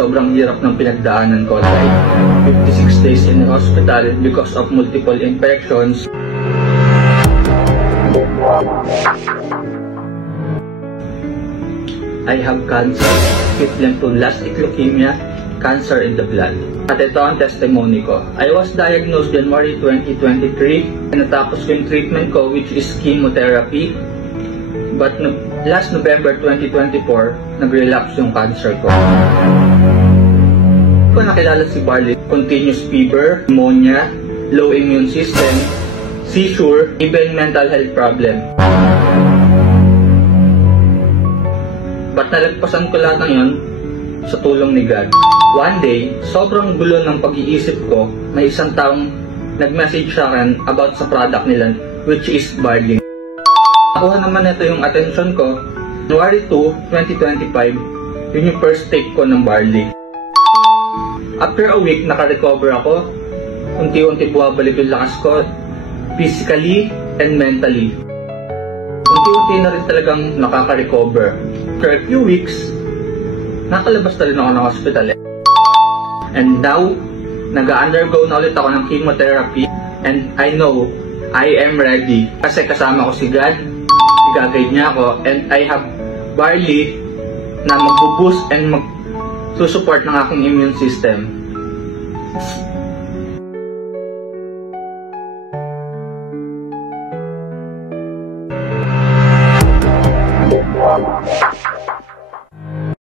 sobrang hirap ng pinagdaanan ko. Like 56 days in the hospital because of multiple infections. I have cancer, acute lymphoblastic leukemia, cancer in the blood. At ito ang testimony ko. I was diagnosed January 2023 and natapos ko yung treatment ko, which is chemotherapy. But last November 2024, nag-relapse yung cancer ko. Ko nakilala si Barley, continuous fever, pneumonia, low immune system, seizure, even mental health problem. But nalagpasan ko lahat ng yun sa tulong ni God. One day, sobrang gulo ng pag-iisip ko, may isang taong nag-message sa akin about sa product nila, which is Barley. Nakuha naman ito yung attention ko. January 2, 2025, yun yung first take ko ng Barley. After a week, naka-recover ako. Unti-unti buwabalik yung lakas ko, physically and mentally. Unti-unti na rin talagang nakaka-recover. After a few weeks, nakalabas na rin ako ng hospital. And now, nag-undergo na ulit ako ng chemotherapy. And I know, I am ready. Kasi kasama ko si God, i-guide niya ako. And I have Barley na mag-boost and mag-support ng aking immune system.